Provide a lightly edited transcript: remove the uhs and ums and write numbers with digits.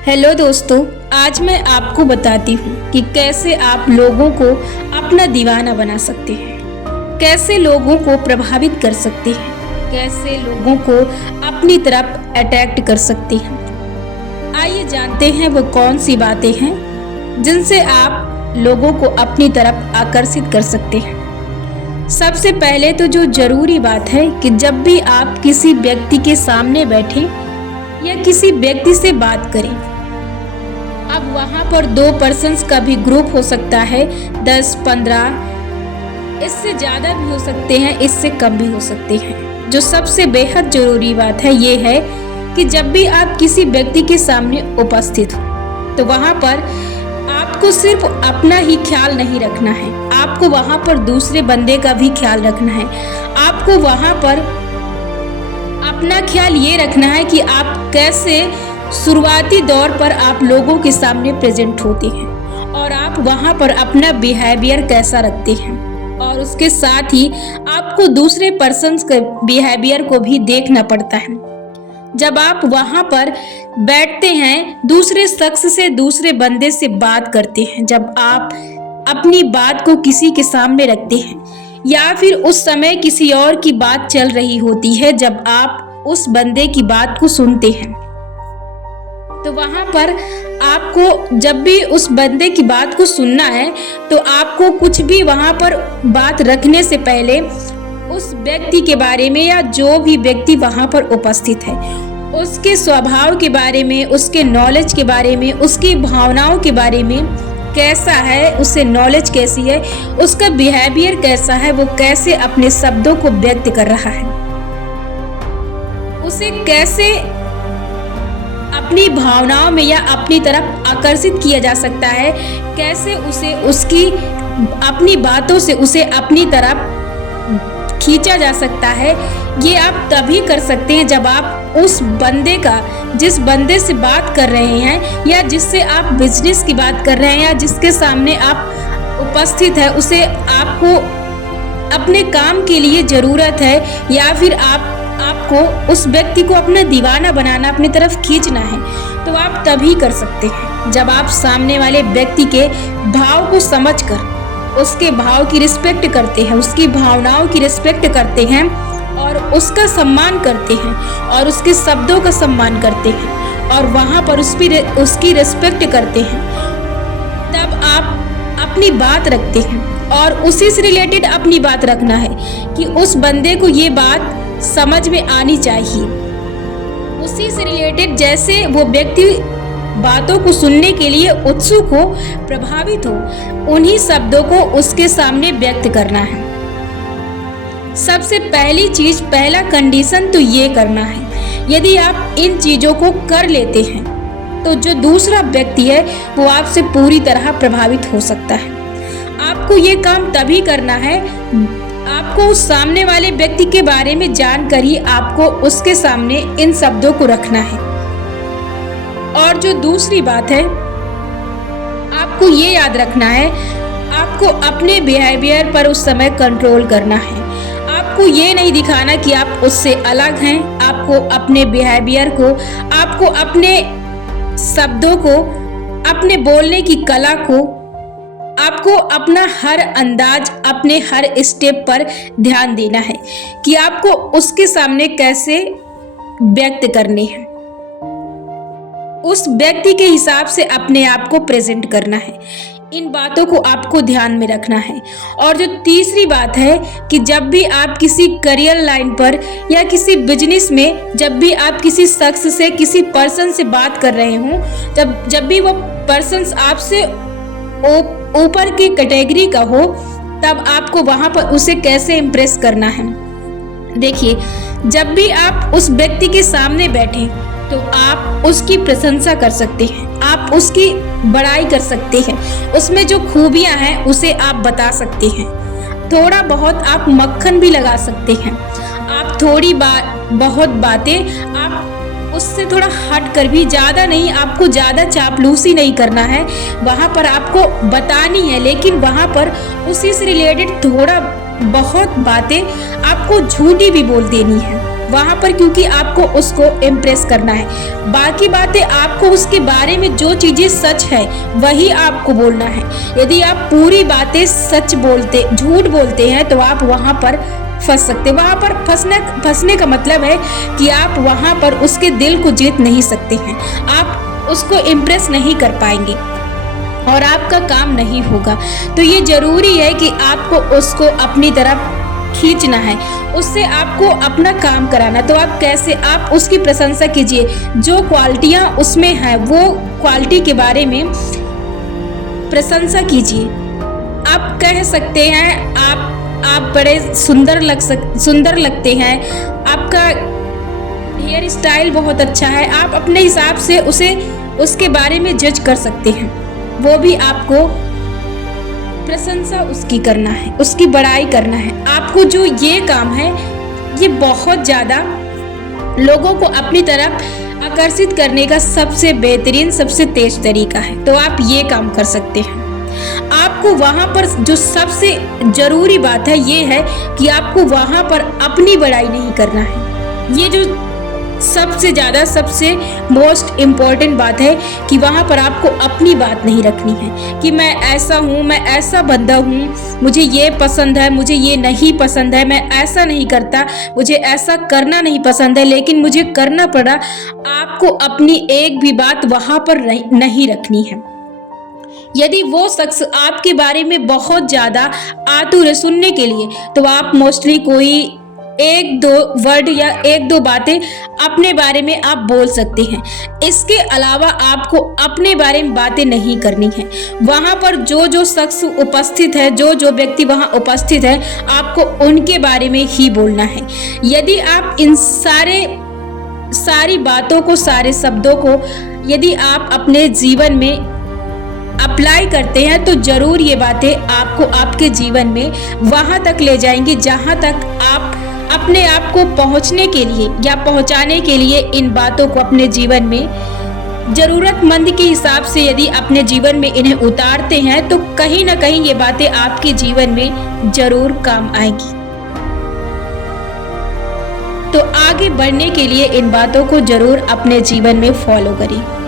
Hello दोस्तों, आज मैं आपको बताती हूँ कि कैसे आप लोगों को अपना दीवाना बना सकते हैं, कैसे लोगों को प्रभावित कर सकते हैं, कैसे लोगों को अपनी तरफ अट्रैक्ट कर सकते हैं। आइए जानते हैं वो कौन सी बातें हैं जिनसे आप लोगों को अपनी तरफ आकर्षित कर सकते हैं। सबसे पहले तो जो जरूरी बात है कि जब भी आप किसी व्यक्ति के सामने बैठें या किसी व्यक्ति से बात करें, अब वहाँ पर 2 पर्सन्स का भी ग्रुप हो सकता है, 10, 15, इससे ज़्यादा भी हो सकते हैं, इससे कम भी हो सकते हैं। जो सबसे बेहद जरूरी बात है ये है कि जब भी आप किसी व्यक्ति के सामने उपस्थित हो तो वहाँ पर आपको सिर्फ अपना ही ख्याल नहीं रखना है, आपको वहाँ पर दूसरे बंदे का भी ख्याल रखना है। आपको वहाँ पर अपना ख्याल ये रखना है कि आप कैसे शुरुआती दौर पर आप लोगों के सामने प्रेजेंट होते हैं और आप वहाँ पर अपना बिहेवियर कैसा रखते हैं, और उसके साथ ही आपको दूसरे पर्सन्स के बिहेवियर को भी देखना पड़ता है। जब आप वहाँ पर बैठते हैं, दूसरे शख्स से, दूसरे बंदे से बात करते हैं, जब आप अपनी बात को किसी के सामने रखते हैं या फिर उस समय किसी और की बात चल रही होती है, जब आप उस बंदे की बात को सुनते हैं तो वहाँ पर आपको जब भी उस बंदे की बात को सुनना है तो आपको कुछ भी वहाँ पर बात रखने से पहले उस व्यक्ति के बारे में या जो भी व्यक्ति वहाँ पर उपस्थित है उसके स्वभाव के बारे में, उसके नॉलेज के बारे में, उसकी भावनाओं के बारे में कैसा है, उससे नॉलेज कैसी है, उसका बिहेवियर कैसा है, वो कैसे अपने शब्दों को व्यक्त कर रहा है, उसे कैसे अपनी भावनाओं में या अपनी तरफ आकर्षित किया जा सकता है, कैसे उसे उसकी अपनी बातों से उसे अपनी तरफ खींचा जा सकता है। ये आप तभी कर सकते हैं जब आप उस बंदे का, जिस बंदे से बात कर रहे हैं या जिससे आप बिजनेस की बात कर रहे हैं या जिसके सामने आप उपस्थित है, उसे आपको अपने काम के लिए ज़रूरत है या फिर आपको उस व्यक्ति को अपना दीवाना बनाना, अपनी तरफ खींचना है, तो आप तभी कर सकते हैं जब आप सामने वाले व्यक्ति के भाव को समझकर उसके भाव की रिस्पेक्ट करते हैं, उसकी भावनाओं की रिस्पेक्ट करते हैं और उसका सम्मान करते हैं और उसके शब्दों का सम्मान करते हैं और वहाँ पर उसकी रिस्पेक्ट करते हैं। तब आप अपनी बात रखते हैं और उसी से रिलेटेड अपनी बात रखना है कि उस बंदे को ये बात समझ में आनी चाहिए। उसी से रिलेटेड जैसे वो व्यक्ति बातों को सुनने के लिए उत्सुक हो, प्रभावित हो, उन्हीं शब्दों को उसके सामने व्यक्त करना है। सबसे पहली चीज, पहला कंडीशन तो ये करना है। यदि आप इन चीजों को कर लेते हैं तो जो दूसरा व्यक्ति है वो आपसे पूरी तरह प्रभावित हो सकता है। आपको ये काम तभी करना है, आपको उस सामने वाले व्यक्ति के बारे में जानकर ही आपको उसके सामने इन शब्दों को रखना है। और जो दूसरी बात है, आपको ये याद रखना है, आपको अपने बिहेवियर पर उस समय कंट्रोल करना है। आपको ये नहीं दिखाना कि आप उससे अलग हैं। आपको अपने बिहेवियर को, आपको अपने शब्दों को, अपने बोलने की कला को, आपको अपना हर अंदाज, अपने हर स्टेप पर ध्यान देना है कि आपको उसके सामने कैसे व्यक्त करने हैं। उस व्यक्ति के हिसाब से अपने आप को प्रेजेंट करना है। इन बातों को आपको ध्यान में रखना है। और जो तीसरी बात है कि जब भी आप किसी करियर लाइन पर या किसी बिजनेस में, जब भी आप किसी शख्स से, किसी पर्सन से बात कर रहे हों, जब भी वो पर्सन आपसे ऊपर की कैटेगरी का हो, तब आपको वहां पर उसे कैसे इम्प्रेस करना है। देखिए, जब भी आप उस व्यक्ति के सामने बैठे तो आप उसकी प्रशंसा कर सकते हैं, आप उसकी बड़ाई कर सकते हैं, उसमें जो खूबियां हैं उसे आप बता सकते हैं। थोड़ा बहुत आप मक्खन भी लगा सकते हैं। आप थोड़ी बहुत बातें आप उससे थोड़ा हट कर भी, ज़्यादा नहीं, आपको ज़्यादा चापलूसी नहीं करना है, वहाँ पर आपको बतानी है, लेकिन वहाँ पर उसी से रिलेटेड थोड़ा बहुत बातें आपको झूठी भी बोल देनी है। वहाँ पर, क्योंकि आपको उसको इम्प्रेस करना है। बाकी बातें आपको उसके बारे में जो चीज़ें सच है वही आपको बोलना है। यदि आप पूरी बातें सच बोलते, झूठ बोलते हैं तो आप वहाँ पर फंस सकते। वहाँ पर फंसने का मतलब है कि आप वहाँ पर उसके दिल को जीत नहीं सकते हैं, आप उसको इम्प्रेस नहीं कर पाएंगे और आपका काम नहीं होगा। तो ये जरूरी है कि आपको उसको अपनी तरफ खींचना है, उससे आपको अपना काम कराना। तो आप कैसे, आप उसकी प्रशंसा कीजिए, जो क्वालिटियाँ उसमें हैं वो क्वालिटी के बारे में प्रशंसा कीजिए। आप कह सकते हैं आप बड़े सुंदर लगते हैं, आपका हेयर स्टाइल बहुत अच्छा है। आप अपने हिसाब से उसके बारे में जज कर सकते हैं। वो भी आपको प्रशंसा उसकी करना है, उसकी बड़ाई करना है। आपको जो ये काम है ये बहुत ज़्यादा लोगों को अपनी तरफ आकर्षित करने का सबसे बेहतरीन, सबसे तेज तरीका है। तो आप ये काम कर सकते हैं। आपको वहाँ पर जो सबसे जरूरी बात है ये है कि आपको वहाँ पर अपनी बड़ाई नहीं करना है। ये जो सबसे ज़्यादा, सबसे मोस्ट इम्पॉर्टेंट बात है कि वहाँ पर आपको अपनी बात नहीं रखनी है कि मैं ऐसा हूँ, मैं ऐसा बंदा हूँ, मुझे ये पसंद है, मुझे ये नहीं पसंद है, मैं ऐसा नहीं करता, मुझे ऐसा करना नहीं पसंद है लेकिन मुझे करना पड़ा। आपको अपनी एक भी बात वहाँ पर नहीं रखनी है। यदि वो शख्स आपके बारे में बहुत ज़्यादा आतुर है सुनने के लिए, तो आप मोस्टली कोई एक दो वर्ड या एक दो बातें अपने बारे में आप बोल सकते हैं। इसके अलावा आपको अपने बारे में बातें नहीं करनी है। वहाँ पर जो शख्स उपस्थित है, जो व्यक्ति वहाँ उपस्थित है, आपको उनके बारे में ही बोलना है। यदि आप इन सारी बातों को, सारे शब्दों को यदि आप अपने जीवन में अप्लाई करते हैं तो जरूर ये बातें आपको आपके जीवन में वहाँ तक ले जाएंगी जहाँ तक आप अपने आप को पहुँचने के लिए या पहुँचाने के लिए इन बातों को अपने जीवन में ज़रूरतमंद के हिसाब से यदि अपने जीवन में इन्हें उतारते हैं तो कहीं ना कहीं ये बातें आपके जीवन में जरूर काम आएगी। तो आगे बढ़ने के लिए इन बातों को जरूर अपने जीवन में फॉलो करें।